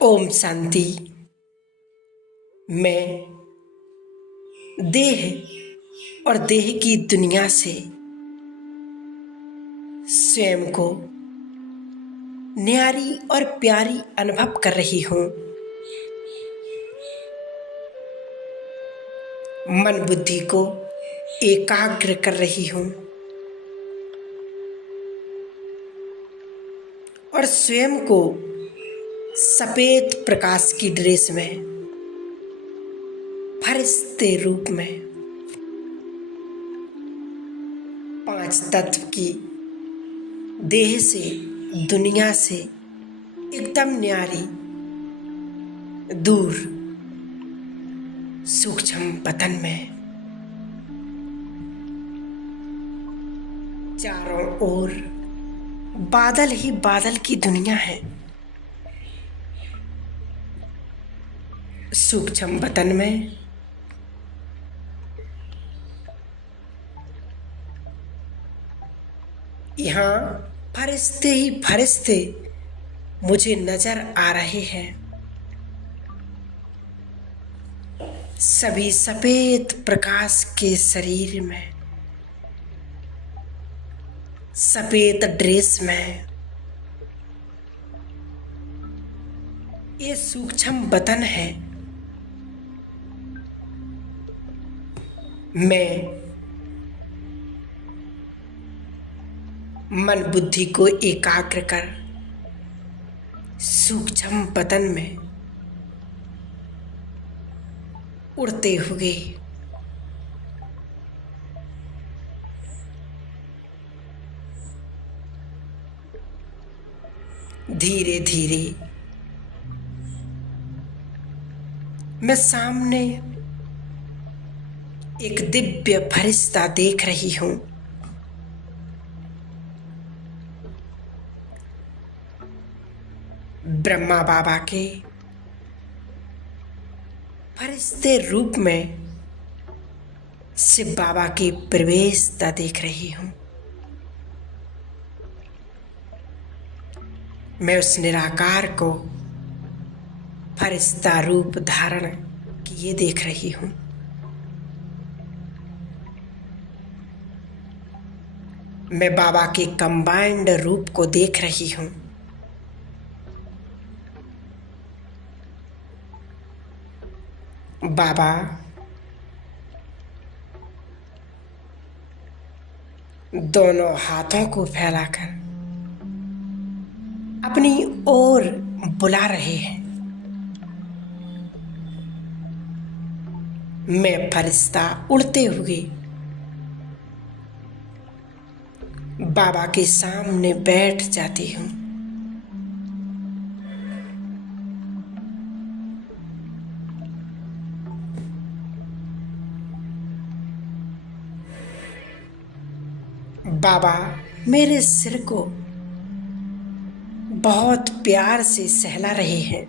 ओम शांति। मैं देह और देह की दुनिया से स्वयं को न्यारी और प्यारी अनुभव कर रही हूँ। मन बुद्धि को एकाग्र कर रही हूँ और स्वयं को सफेद प्रकाश की ड्रेस में फरिश्ते रूप में पांच तत्व की देह से दुनिया से एकदम न्यारी दूर सूक्ष्म पतन में चारों ओर बादल ही बादल की दुनिया है। सूक्ष्म पतन में यहाँ फरिश्ते ही फरिश्ते मुझे नजर आ रहे हैं। सभी सफेद प्रकाश के शरीर में, सफेद ड्रेस में। ये सूक्ष्म बतन है। मैं मन बुद्धि को एकाग्र कर सूक्ष्म पतन में उड़ते हुए धीरे धीरे मैं सामने एक दिव्य फरिश्ता देख रही हूँ। ब्रह्मा बाबा के फरिश्ते रूप में शिव बाबा की प्रवेशता देख रही हूँ। मैं उस निराकार को फरिश्ता रूप धारण किए देख रही हूँ। मैं बाबा के कंबाइंड रूप को देख रही हूँ। बाबा दोनों हाथों को फैलाकर अपनी ओर बुला रहे हैं। मैं फरिश्ता उड़ते हुए बाबा के सामने बैठ जाती हूँ। बाबा मेरे सिर को बहुत प्यार से सहला रहे हैं।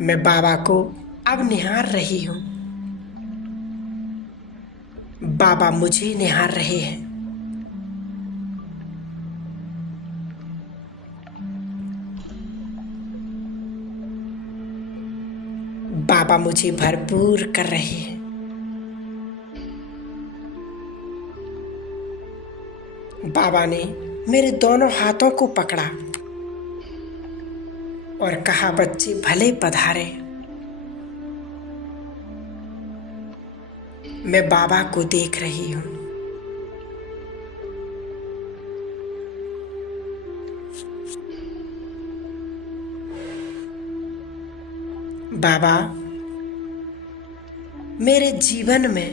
मैं बाबा को अब निहार रही हूँ। बाबा मुझे निहार रहे हैं। बाबा मुझे भरपूर कर रहे हैं। बाबा ने मेरे दोनों हाथों को पकड़ा और कहा, बच्चे भले पधारे। मैं बाबा को देख रही हूँ। बाबा मेरे जीवन में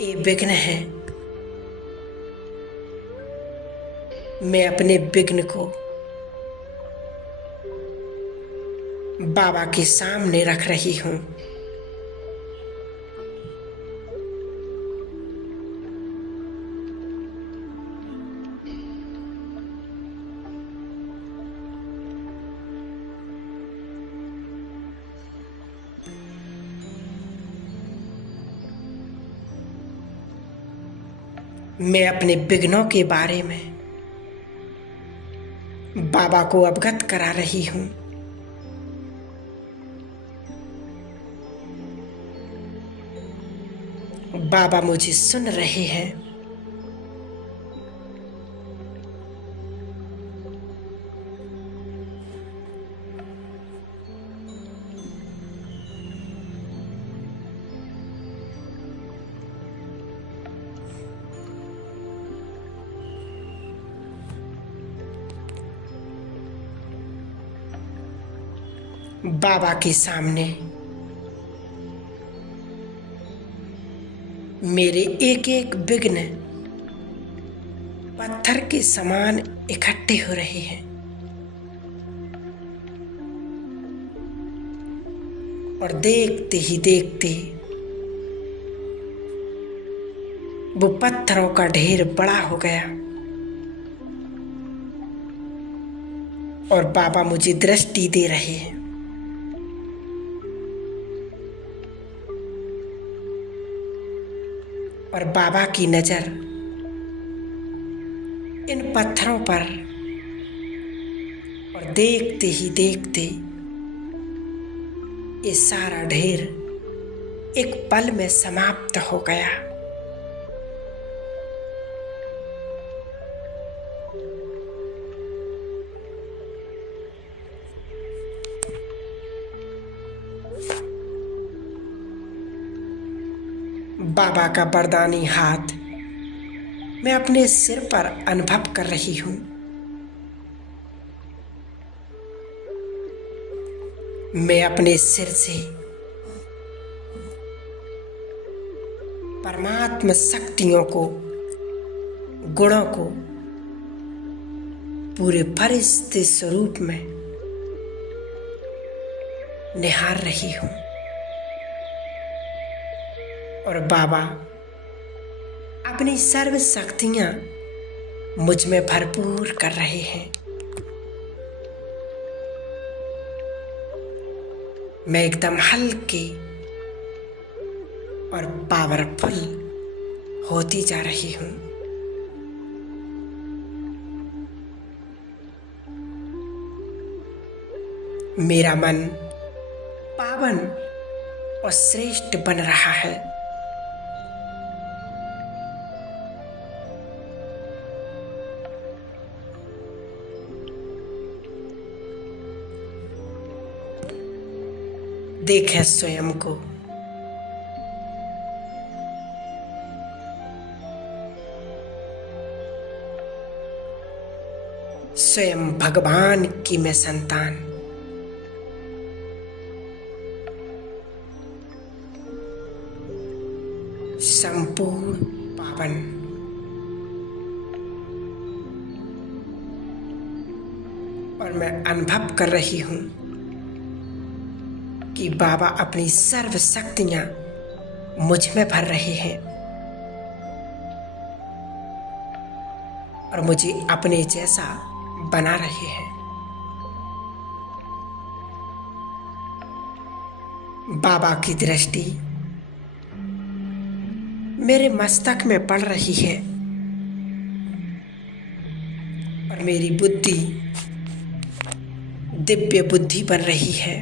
ये विघ्न है। मैं अपने विघ्न को बाबा के सामने रख रही हूँ। मैं अपने विघ्नों के बारे में बाबा को अवगत करा रही हूँ। बाबा मुझे सुन रहे हैं। बाबा के सामने मेरे एक एक विघ्न पत्थर के समान इकट्ठे हो रहे हैं और देखते ही देखते वो पत्थरों का ढेर बड़ा हो गया और बाबा मुझे दृष्टि दे रहे हैं। और बाबा की नजर इन पत्थरों पर और देखते ही देखते ये सारा ढेर एक पल में समाप्त हो गया। बाबा का वरदानी हाथ मैं अपने सिर पर अनुभव कर रही हूँ। मैं अपने सिर से परमात्मा शक्तियों को, गुणों को पूरे फरिश्ते स्वरूप में निहार रही हूँ और बाबा अपनी सर्व शक्तियां मुझ में भरपूर कर रहे हैं। मैं एकदम हल्के और पावरफुल होती जा रही हूँ। मेरा मन पावन और श्रेष्ठ बन रहा है। देखें स्वयं को। स्वयं भगवान की मैं संतान। संपूर्ण पावन। और मैं अनुभव कर रही हूँ कि बाबा अपनी सर्व शक्तियां मुझ में भर रहे हैं और मुझे अपने जैसा बना रहे हैं। बाबा की दृष्टि मेरे मस्तक में पड़ रही है और मेरी बुद्धि दिव्य बुद्धि बन रही है।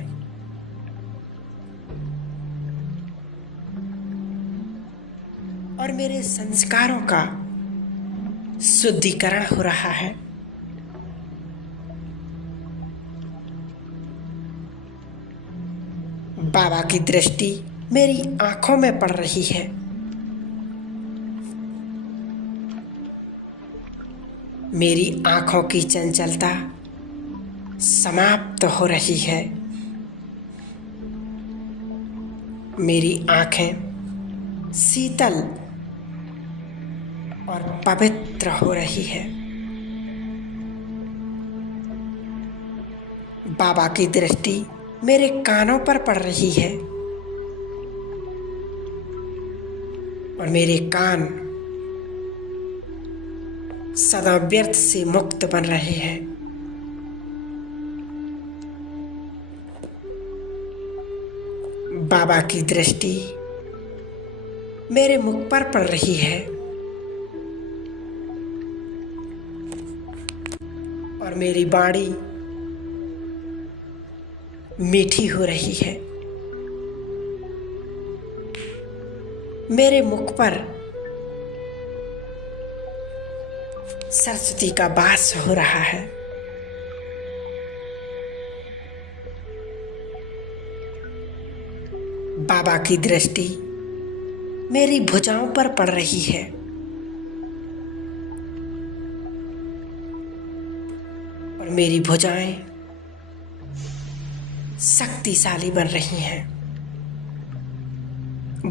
और मेरे संस्कारों का शुद्धिकरण हो रहा है। बाबा की दृष्टि मेरी आंखों में पड़ रही है। मेरी आंखों की चंचलता समाप्त हो रही है। मेरी आंखें शीतल और पवित्र हो रही है। बाबा की दृष्टि मेरे कानों पर पड़ रही है और मेरे कान सदा व्यर्थ से मुक्त बन रहे हैं। बाबा की दृष्टि मेरे मुख पर पड़ रही है और मेरी वाणी मीठी हो रही है। मेरे मुख पर सरस्वती का वास हो रहा है। बाबा की दृष्टि मेरी भुजाओं पर पड़ रही है और मेरी भुजाएं शक्तिशाली बन रही हैं,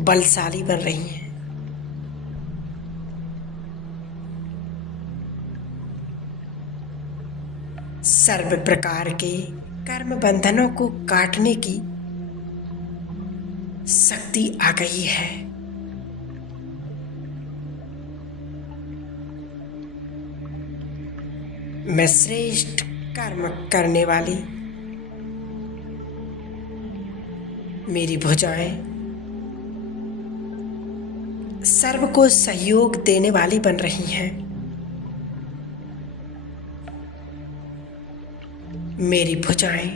बलशाली बन रही हैं। सर्व प्रकार के कर्म बंधनों को काटने की शक्ति आ गई है। मैं श्रेष्ठ कर्म करने वाली, मेरी भुजाएं सर्व को सहयोग देने वाली बन रही हैं। मेरी भुजाएं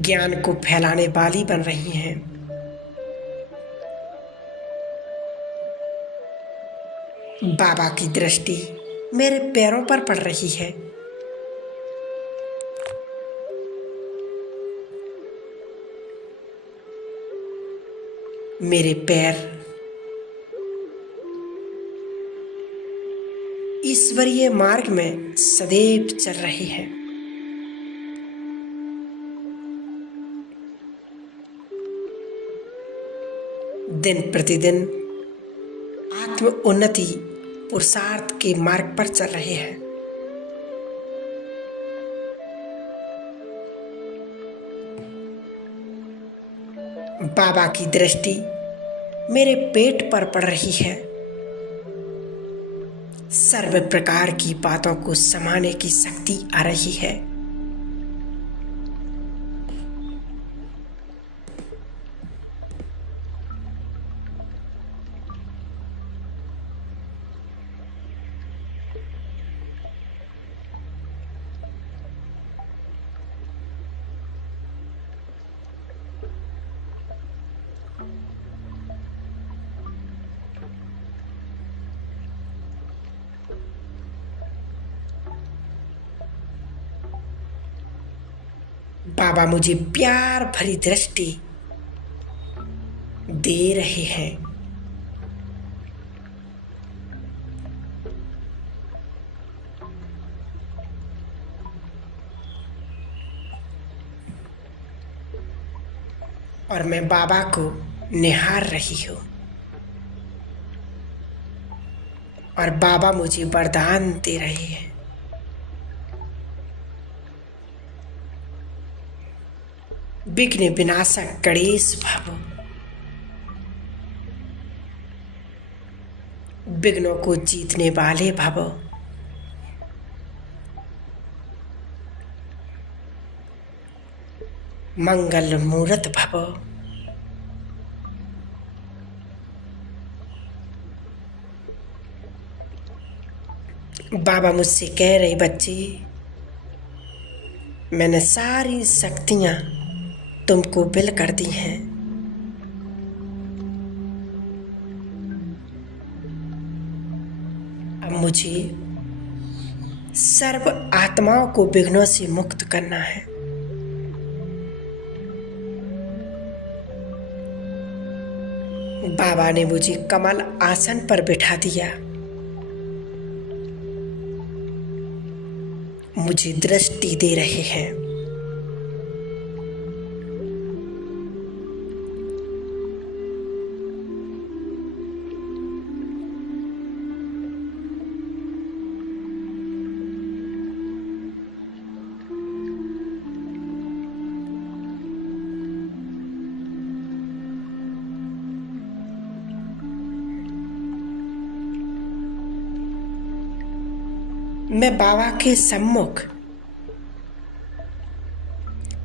ज्ञान को फैलाने वाली बन रही हैं। बाबा की दृष्टि मेरे पैरों पर पड़ रही है। मेरे पैर ईश्वरीय मार्ग में सदैव चल रहे हैं। दिन प्रतिदिन आत्म उन्नति पुरुषार्थ के मार्ग पर चल रहे हैं। बाबा की दृष्टि मेरे पेट पर पड़ रही है। सर्व प्रकार की बातों को समाने की शक्ति आ रही है। बाबा मुझे प्यार भरी दृष्टि दे रहे हैं। और मैं बाबा को निहार रही हूँ और बाबा मुझे वरदान दे रहे हैं। विघ्न विनाशक गणेश भव, विघ्नों को जीतने वाले भव। मंगल मूर्त भव। बाबा मुझसे कह रहे, बच्चे, मैंने सारी शक्तियां तुमको विल कर दी हैं। अब मुझे सर्व आत्माओं को विघ्नों से मुक्त करना है। बाबा ने मुझे कमल आसन पर बिठा दिया। मुझे दृष्टि दे रहे हैं। मैं बाबा के सम्मुख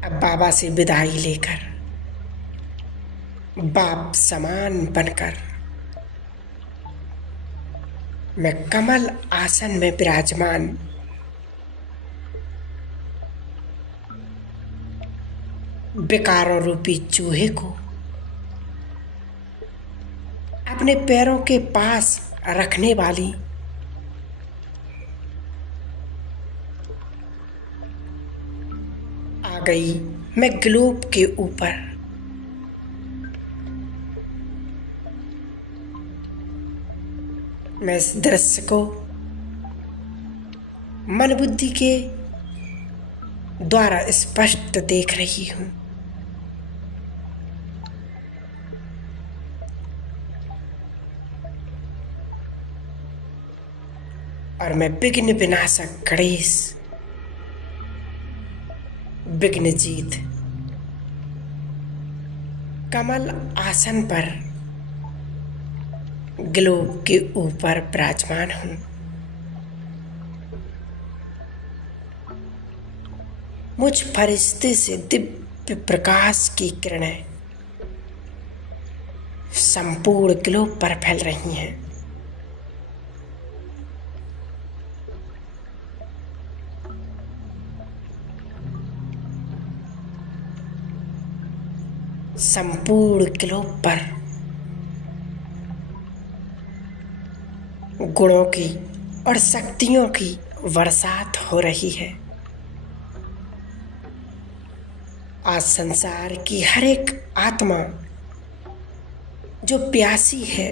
अब बाबा से विदाई लेकर बाप समान बनकर मैं कमल आसन में विराजमान विकारों रूपी चूहे को अपने पैरों के पास रखने वाली आ गई मैं ग्लोब के ऊपर। मैं इस दृश्य को मन बुद्धि के द्वारा स्पष्ट देख रही हूं। और मैं विघ्न विनाशक गणेश विघ्नजीत कमल आसन पर ग्लोब के ऊपर विराजमान हूं। मुझ फरिश्ते से दिव्य प्रकाश की किरणें संपूर्ण ग्लोब पर फैल रही हैं। संपूर्ण ग्लोब पर गुणों की और शक्तियों की बरसात हो रही है। आज संसार की हर एक आत्मा जो प्यासी है,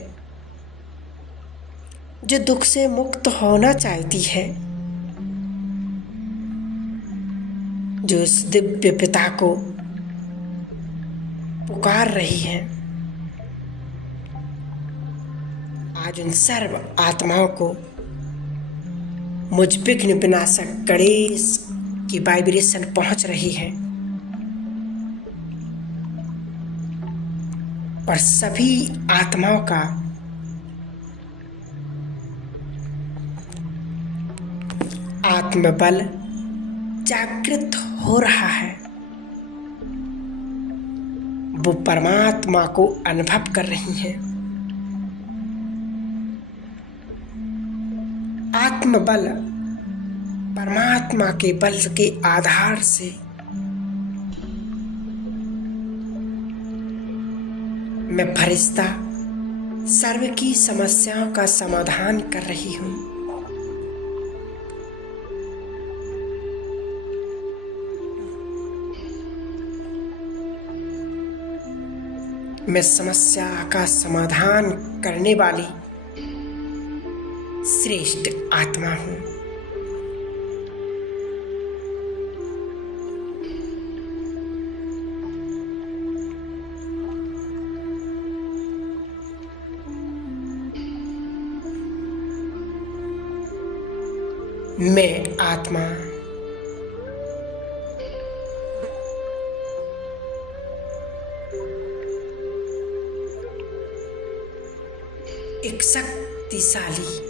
जो दुख से मुक्त होना चाहती है, जो इस दिव्य पिता को पुकार रही है, आज उन सर्व आत्माओं को मुझ विघ्न विनाशक गणेश की वाइब्रेशन पहुंच रही है। और सभी आत्माओं का आत्मबल जागृत हो रहा है। वो परमात्मा को अनुभव कर रही हैं। आत्मबल परमात्मा के बल के आधार से मैं फरिश्ता सर्व की समस्याओं का समाधान कर रही हूं। मैं समस्या का समाधान करने वाली श्रेष्ठ आत्मा हूं। मैं आत्मा एक शक्तिशाली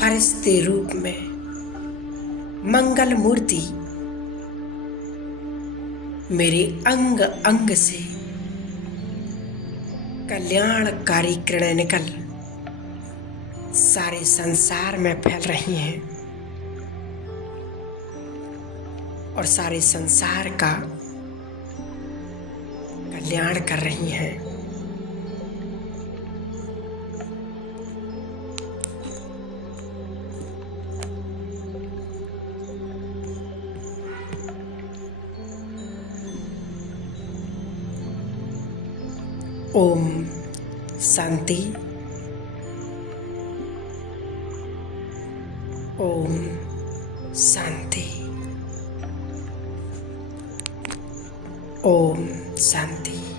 फरिश्ते रूप में मंगल मूर्ति मेरे अंग अंग से कल्याणकारी किरणें निकल सारे संसार में फैल रही हैं और सारे संसार का कल्याण कर रही हैं। ओम शांति। ओम शांति। ओम शांति।